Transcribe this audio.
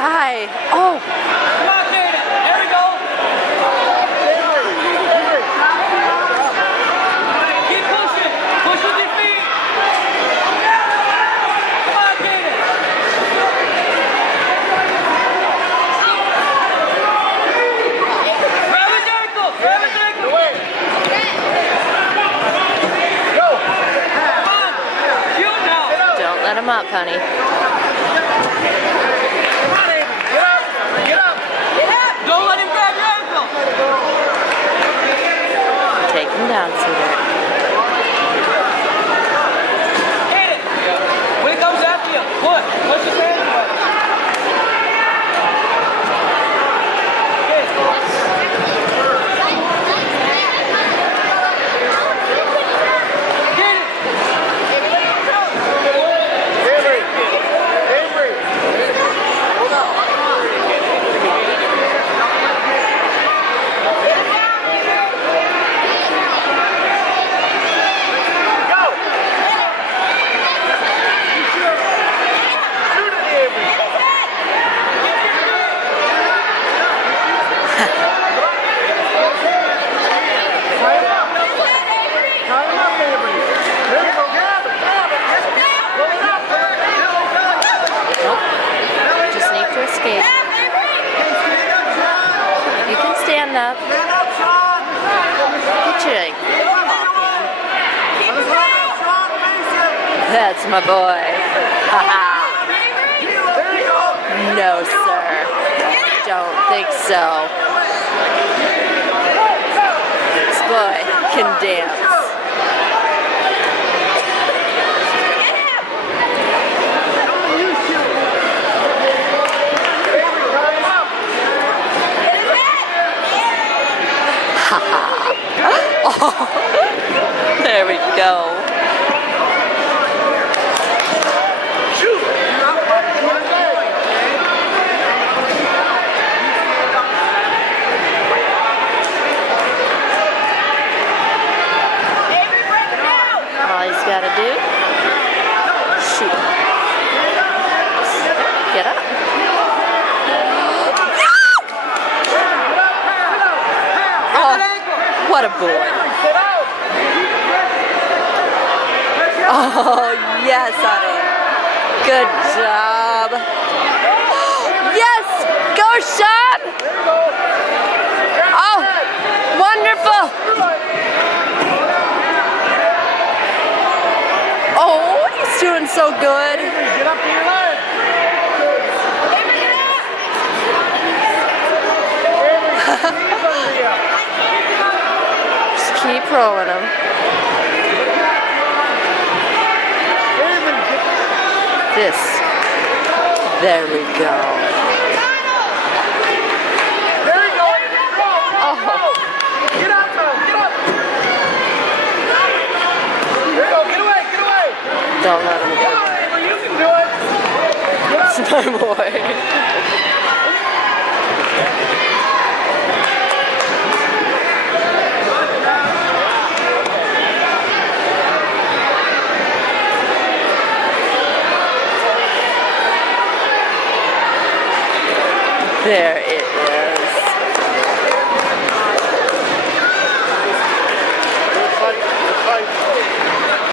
high. Oh. Come on, Jaden. There we go. Keep pushing. Push with your feet. Come on, Jaden. Grab his ankle. Grab his ankle. Go. Come on. Shoot now. Don't let him up, honey. Don't let him grab your ankle. Take him down, sweetheart. Hit it. When it comes after you, push. Push his hands away. Get it. Just need to escape. You can stand up. Get your walking. That's my boy. Haha. No, sir. Don't think so. This boy can dance. Oh, there we go. All he's got to do, shoot. Get up. What a boy. Oh, yes, honey. Good job. Yes! Go, Sean! Oh, wonderful. Oh, he's doing so good. Get up to your leg. Just keep rolling him. This. There we go. There you go. Oh. Get up, man. Get up. There you go. Get away. Get away. Don't let him go. You can do it. It's my boy. There is.